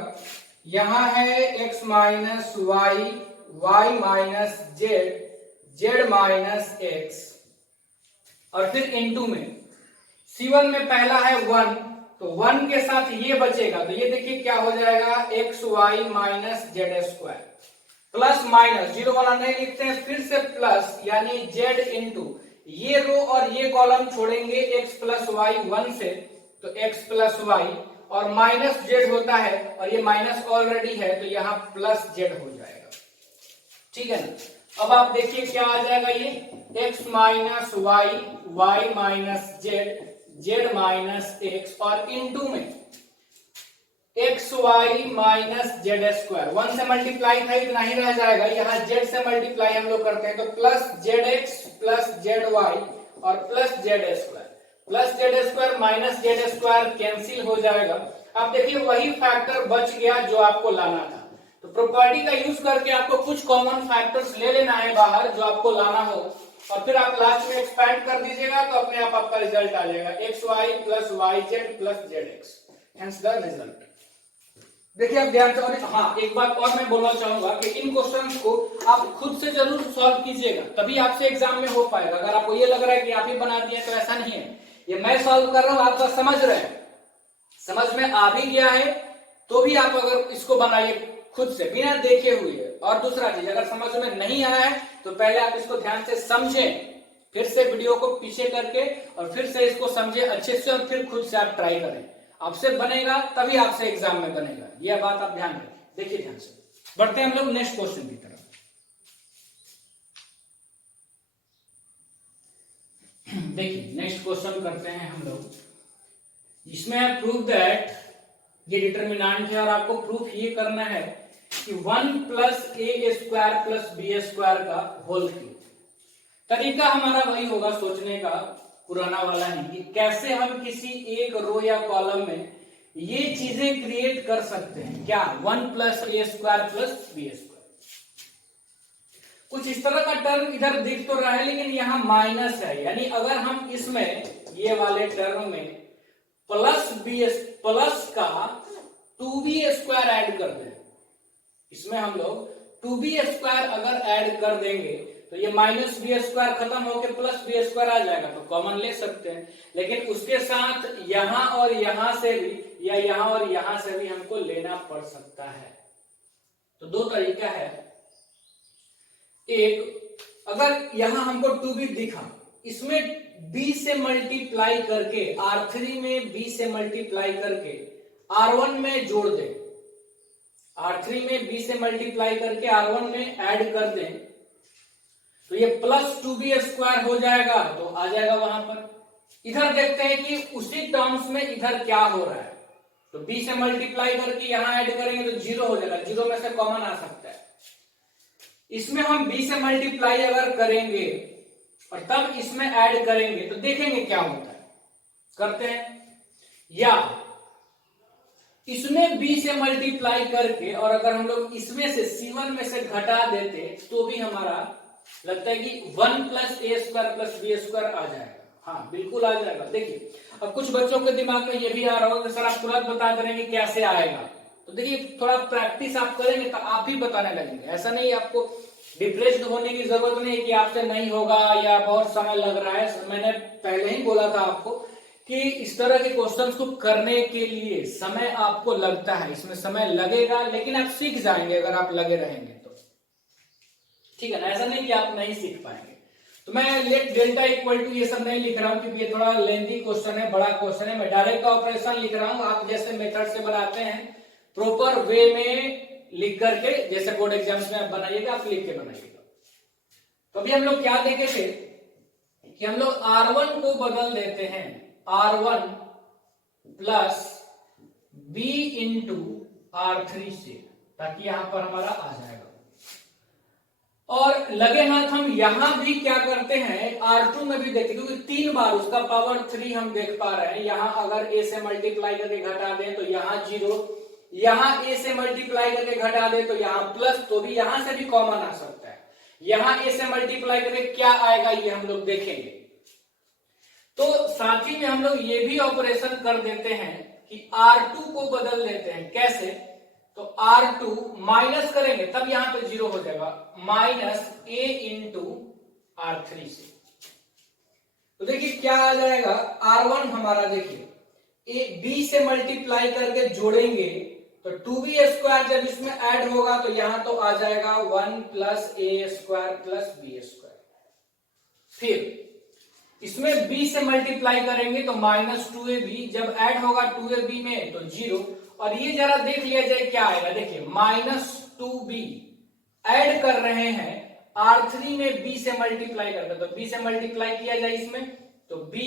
यहां है x minus y y minus z z minus x, और फिर इनटू में C1 में पहला है 1, तो 1 के साथ ये बचेगा, तो ये देखिए क्या हो जाएगा, x y minus z square, plus minus zero वाला नहीं लिखते हैं, फिर से प्लस यानी जेड इंटू ये रो और ये कॉलम छोड़ेंगे एक्स प्लस वाई 1 से, तो एक्स प्लस वाई, और माइनस जेड होता है और ये माइनस ऑलरेडी है, तो यहां प्लस जेड हो जाएगा, ठीक है ना। अब आप देखिए क्या आ जाएगा, ये x minus y y minus z z minus x, और इनटू में x y minus z square, 1 से मल्टीप्लाई था इतना ही रह जाएगा, यहाँ जेड से मल्टीप्लाई हम लोग करते हैं, तो plus z x plus z y और plus z square minus z square cancel हो जाएगा। अब देखिए वही फैक्टर बच गया जो आपको लाना था, तो प्रॉपर्टी का यूज करके आपको कुछ कॉमन फैक्टर्स ले लेना है बाहर जो आपको लाना हो, और फिर आप लास्ट में एक्सपैंड कर दीजिएगा, तो अपने आप आपका रिजल्ट आ जाएगा, x y plus y z plus z x, hence the result. देखिए आप ध्यान से, और हाँ एक बात और मैं बोलना चाहूंगा कि इन क्वेश्चंस को आप खुद से जरूर सॉल्व कीजिएगा, तभी आपसे एग्जाम में हो पाएगा। अगर आपको ये लग रहा है कि आप ही बना दिए, तो ऐसा नहीं है, ये मैं सॉल्व कर रहा हूं, आप बस समझ रहे हैं, समझ में आ भी गया है तो भी आप अगर इसको बनाइए खुद से बिना देखे हुए। और दूसरा चीज, अगर समझ में नहीं आया है तो पहले आप इसको ध्यान से समझें, फिर से वीडियो को पीछे करके और फिर से इसको समझे अच्छे से, और फिर खुद से आप ट्राई करें, आपसे बनेगा तभी आपसे एग्जाम में बनेगा, यह बात आप ध्यान रखें। देखिए ध्यान से, बढ़ते हैं हम लोग नेक्स्ट क्वेश्चन की तरफ। देखिए नेक्स्ट क्वेश्चन करते हैं हम लोग, इसमें है प्रूव दैट, ये डिटर्मिनेंट है और आपको प्रूफ ये करना है कि 1 plus a square plus b square का होल क्यूब। तरीका हमारा वही होगा सोचने का, पुराना वाला ही, कि कैसे हम किसी एक रो या कॉलम में ये चीजें क्रिएट कर सकते हैं, क्या 1 plus a square plus b square. कुछ इस तरह का टर्म इधर दिख तो रहा है, लेकिन यहाँ माइनस है, यानी अगर हम इसमें ये वाले टर्म में प्लस बी प्लस का 2b स्क्वायर ऐड कर दें, इसमें हम लोग 2b स्क्वायर अगर ऐड कर देंगे तो ये माइनस बी स्क्वायर खत्म होकर प्लस बी स्क्वायर आ जाएगा, तो कॉमन ले सकते हैं, लेकिन उसके साथ यहां और यहां से भी या यहां और यहां से भी हमको लेना पड़ सकता है। तो दो तरीका है, एक अगर यहां हमको 2b दिखा, इसमें b से मल्टीप्लाई करके R3 में b से मल्टीप्लाई करके R1 में जोड़ दें, R3 में b से मल्टीप्लाई करके R1 में ऐड कर दें, तो ये प्लस 2b स्क्वायर हो जाएगा, तो आ जाएगा वहां पर। इधर देखते हैं कि उसी टर्म्स में इधर क्या हो रहा है, तो b से मल्टीप्लाई करके यहां ऐड करेंगे तो 0 हो जाएगा, 0 में से कॉमन आ सकता है। इसमें हम b से मल्टीप्लाई अगर करेंगे और तब इसमें ऐड करेंगे तो देखेंगे क्या होता है, करते हैं, या इसमें b से मल्टीप्लाई करके और अगर हम लोग इसमें से C1 में से घटा देते तो भी हमारा लगता है कि 1 plus a square plus b square आ जाएगा। हाँ बिल्कुल आ जाएगा। देखिए अब कुछ बच्चों के दिमाग में ये भी आ रहा होगा कि सर आप तुरंत बता दे रहे हैं कि कैसे आएगा, तो देखिए थोड़ा प्रैक्टिस आप करेंगे तो आप भी बताने लगेंगे। ऐसा नहीं आपको डिप्रेस्ड होने की जरूरत नहीं है कि आपसे नहीं होगा या बहुत समय लग रहा है। मैंने पहले ही बोला था आपको कि इस तरह के क्वेश्चंस को करने के लिए समय आपको लगता है, इसमें समय लगेगा लेकिन आप सीख जाएंगे अगर आप लगे रहेंगे तो, ठीक है ना। ऐसा नहीं कि आप नहीं सीख पाएंगे। तो मैं लेट डेल्टा इक्वल टू ये सब नहीं लिख रहा हूं क्योंकि ये थोड़ा लेंथी क्वेश्चन है, बड़ा क्वेश्चन है। मैं डायरेक्ट ऑपरेशन लिख रहा हूं, आप जैसे मेथड से बनाते हैं प्रॉपर वे में लिख करके, जैसे बोर्ड एग्जाम्स में आप बनाइएगा आप लिख के बनाइएगा। तो अभी हम लोग क्या देखे थे कि हम लोग R1 को बदल देते हैं R1 plus B into R3 से, ताकि यहां पर हमारा आ जाएगा। और लगे हाथ हम यहां भी क्या करते हैं R2 में भी देखते, क्योंकि 3 बार उसका पावर 3 हम देख पा रहे हैं। यहां अगर A से मल्टीप्लाई करके घटा दें तो यहां 0, यहां A से मल्टीप्लाई करके घटा दें तो यहां प्लस, तो भी यहां से भी कॉमन आ सकता है। यहां A से मल्टीप्लाई करके क्या आएगा ये हम लोग देखेंगे। तो साथ ही में हम लोग ये भी ऑपरेशन कर देते हैं कि R2 को बदल देते हैं। कैसे? तो R2 माइनस करेंगे तब यहां पे 0 हो जाएगा, माइनस A इंटू R3 से। तो देखिए क्या आ जाएगा, R1 हमारा देखिए B से मल्टीप्लाई करके जोड़ेंगे तो 2B स्क्वायर जब इसमें ऐड होगा तो यहां तो आ जाएगा 1 plus A square plus B square. फिर इसमें B से मल्टीप्लाई करेंगे तो माइनस 2AB जब ऐड होगा 2AB में तो 0। और ये जरा देख लिया जाए क्या आएगा, देखिए माइनस 2B ऐड कर रहे हैं R3 में B से मल्टीप्लाई करके, तो B से मल्टीप्लाई किया जाए इसमें तो B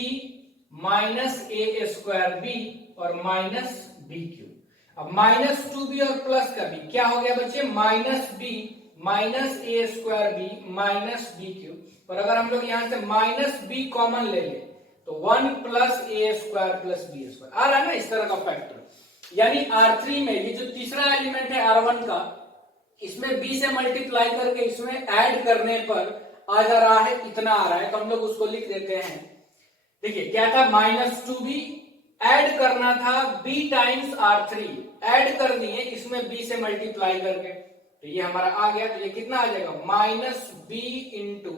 minus A square B और माइनस B क्यूब। अब माइनस 2B और प्लस का B क्या हो गया बच्चे, minus B minus A square B minus B cube. और अगर हम लोग यहां से माइनस B कॉमन ले ले तो 1 plus A square plus B square आ रहा है ना इस तरह का फैक्टर। यानी R3 में ये जो तीसरा एलिमेंट है R1 का, इसमें B से मल्टीप्लाई करके इसमें ऐड करने पर आ जा रहा है, इतना आ रहा है। तो हम लोग उसको लिख देते हैं। देखिए क्या था, माइनस 2B ऐड करना था B टाइम्स R3, ऐड कर दिए इसमें B से मल्टीप्लाई करके, तो ये हमारा आ गया। तो ये कितना आ जाएगा, minus B into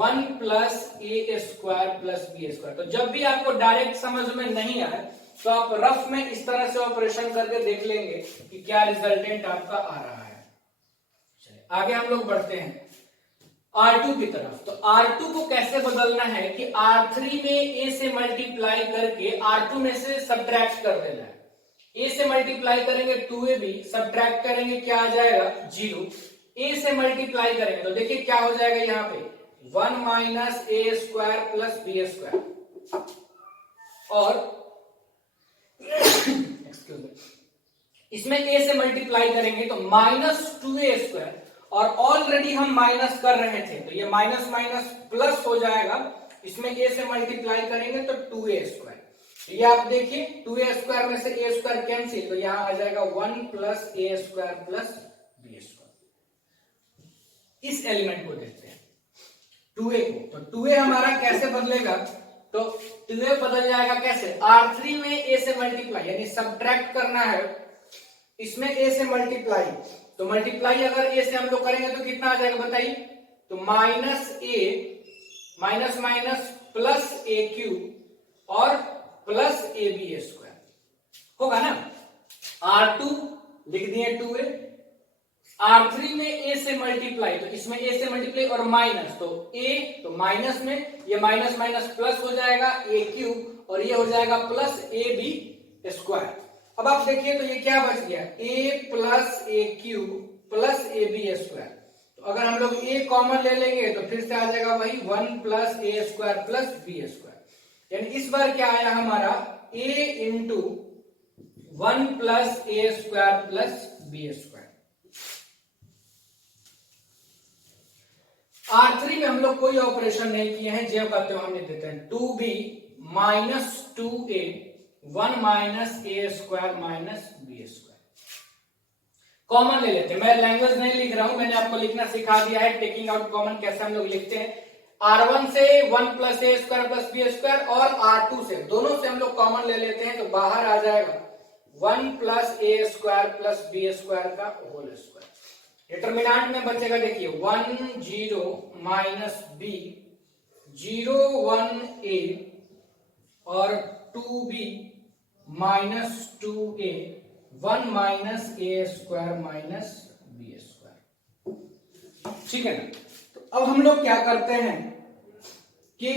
1 plus A square plus B square. तो जब भी आपको डायरेक्ट समझ में नहीं आए तो आप रफ में इस तरह से ऑपरेशन करके देख लेंगे कि क्या रिजल्टेंट आपका आ रहा है। चलिए आगे हम लोग बढ़ते हैं R2 की तरफ। तो R2 को कैसे बदलना है कि R3 में A से मल्टीप्लाई करके R2 में से सब्ट्रैक्ट कर देना है। A से मल्टीप्लाई करेंगे 2AB, सब्ट्रैक्ट करेंगे क्या आ जाएगा 0। A से मल्टीप्लाई करेंगे तो देखिए क्या हो जाएगा यहाँ पे 1 minus A square plus B square, और एक्सक्यूज मी, इसमें A से मल्टीप्लाई करेंगे तो माइनस 2A स्क्वायर, और ऑलरेडी हम माइनस कर रहे थे तो ये माइनस माइनस प्लस हो जाएगा। इसमें A से मल्टीप्लाई करेंगे तो 2A स्क्वायर। ये आप देखिए 2A स्क्वायर में से A स्क्वायर कैंसिल, तो यहां आ जाएगा 1 plus A square plus B square. इस एलिमेंट को देखते हैं 2A को। तो 2A हमारा कैसे बदलेगा, तो 2A बदल जाएगा कैसे, R3 में A से मल्टीप्लाई यानी सब्ट्रैक्ट करना है, इसमें A से मल्टीप्लाई, तो मल्टीप्लाई अगर A से हम लोग करेंगे तो कितना आ जाएगा बताइए, तो minus A minus minus plus A cube और प्लस AB स्क्वायर होगा ना। R2 लिख दिए 2A, R3 में A से मल्टीप्लाई, तो इसमें A से मल्टीप्लाई और माइनस, तो A तो माइनस में ये माइनस माइनस प्लस हो जाएगा A क्यूब, और ये हो जाएगा प्लस AB स्क्वायर। अब आप देखिए तो ये क्या बच गया, A plus A cube plus AB square. तो अगर हम लोग A कॉमन ले लेंगे तो फिर से आ जाएगा वही 1 plus A square plus B square. यानी इस बार क्या आया हमारा A into 1 plus A square plus B square. R3 में हम लोग कोई ऑपरेशन नहीं किए हैं, जो करते हो हम लिख देते हैं 2B minus 2A 1 minus A square minus B square. Common ले लेते हैं, मैं लैंग्वेज नहीं लिख रहा हूं, मैंने आपको लिखना सिखा दिया है टेकिंग आउट कॉमन कैसे हम लोग लिखते हैं। R1 से 1 plus a square plus b square और R2 से, दोनों से हम लोग कॉमन ले लेते हैं तो बाहर आ जाएगा 1 plus a square plus b square का होल स्क्वायर। डिटरमिनेंट में बचेगा, देखिए 1 0 माइनस बी 0 1 ए और 2b minus 2a 1 minus a square minus b square. ठीक है ना। तो अब हम लोग क्या करते हैं कि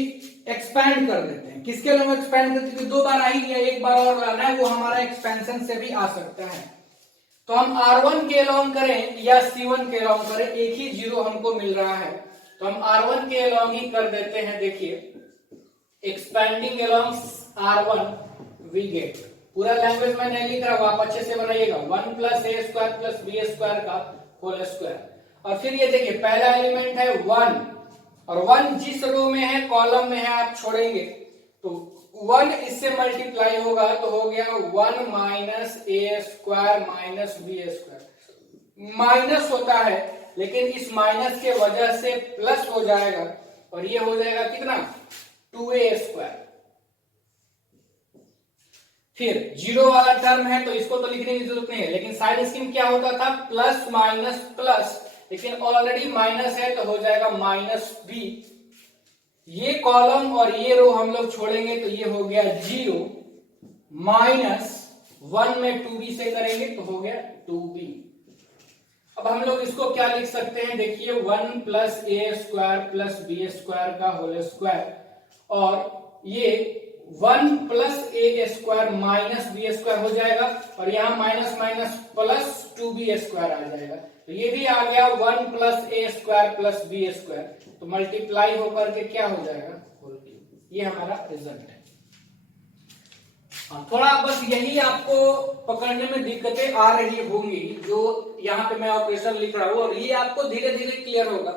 एक्सपैंड कर देते हैं। किसके लिए एक्सपैंड करते हैं? दो बार आ ही गया, एक बार और लाना है, वो हमारा एक्सपेंशन से भी आ सकता है। तो हम R1 के अलॉन्ग करें या C1 के अलॉन्ग करें, एक ही जीरो हमको मिल रहा है तो हम R1 के अलॉन्ग ही कर देते हैं। देखिए expanding along R1 we get, पूरा लैंग्वेज में नहीं लिख रहा हूं, आप अच्छे से बनाइएगा, 1 plus a square plus b square का होल स्क्वायर। और फिर ये देखिए पहला एलिमेंट है 1 और 1 जिस रो में है कॉलम में है आप छोड़ेंगे तो 1 इससे मल्टीप्लाई होगा तो हो गया 1 minus a square minus b square. Minus होता है लेकिन इस माइनस के वजह से प्लस हो जाएगा और ये हो जाएगा कितना 2a स्क्वायर। फिर जीरो वाला टर्म है तो इसको तो लिखने की जरूरत नहीं है, लेकिन साइड स्कीम क्या होता था प्लस माइनस प्लस, लेकिन ऑलरेडी माइनस है तो हो जाएगा माइनस बी। ये कॉलम और ये रो हम लोग छोड़ेंगे तो ये हो गया 0 माइनस 1 में 2b से करेंगे तो हो गया 2b। अब हम लोग इसको क्या लिख सकते हैं, देखिए 1 plus a square plus b square का होल स्क्वायर और ये 1 plus a square minus b square हो जाएगा और यहाँ minus minus plus 2b square आ जाएगा तो ये भी आ गया 1 plus a square plus b square, तो मल्टीप्लाई होकर के क्या हो जाएगा होल क्यूब। ये हमारा रिजल्ट है। थोड़ा बस यही आपको पकड़ने में दिक्कतें आ रही होंगी, जो यहाँ पे मैं ऑपरेशन लिख रहा हूँ, और ये आपको धीरे धीरे क्लियर होगा।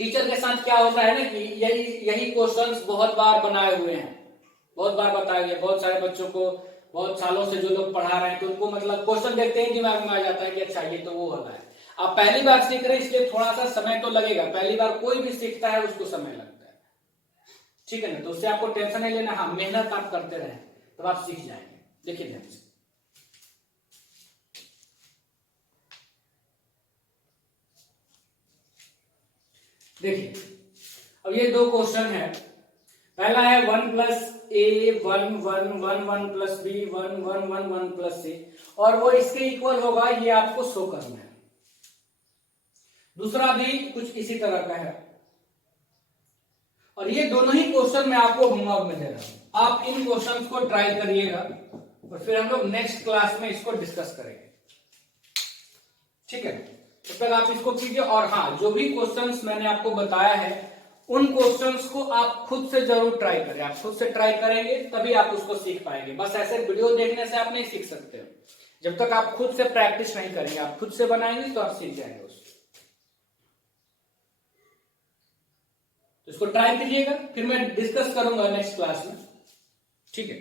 टीचर के साथ क्या होता है ना कि यही क्वेश्चंस बहुत बार बनाए हुए हैं, बहुत बार बताए गए, बहुत सारे बच्चों को बहुत सालों से जो लोग पढ़ा रहे हैं तो उनको मतलब क्वेश्चन देखते ही दिमाग में आ जाता है कि अच्छा ये तो वो वाला है। आप पहली बार सीख रहे हैं इसलिए थोड़ा सा समय तो लगेगा, पहली बार कोई भी सीखता है उसको समय लगता है, ठीक है ना। तो उससे आपको टेंशन नहीं लेना, हाँ मेहनत आप करते रहे तब आप सीख जाएंगे। देखिए ध्यान से, देखिए अब ये दो क्वेश्चन है। पहला है 1 प्लस ए 1 1 1 1 प्लस बी 1 1 1 1 प्लस सी, और वो इसके इक्वल होगा, ये आपको शो करना है। दूसरा भी कुछ इसी तरह का है, और ये दोनों ही क्वेश्चन मैं आपको होमवर्क में दे रहा हूं। आप इन क्वेश्चंस को ट्राई करिएगा और फिर हम लोग नेक्स्ट क्लास में इसको डिस्कस करेंगे, ठीक है। तब तक आप इसको कीजिए, और हाँ जो भी क्वेश्चंस मैंने आपको बताया है उन क्वेश्चंस को आप खुद से जरूर ट्राई करें। आप खुद से ट्राई करेंगे तभी आप उसको सीख पाएंगे, बस ऐसे वीडियो देखने से आप नहीं सीख सकते हो। जब तक आप खुद से प्रैक्टिस नहीं करेंगे, आप खुद से बनाएंगे तो आप सीख जाएंगे उसको। तो इसको ट्राई कीजिएगा, फिर मैं डिस्कस करूंगा नेक्स्ट क्लास में, ठीक है।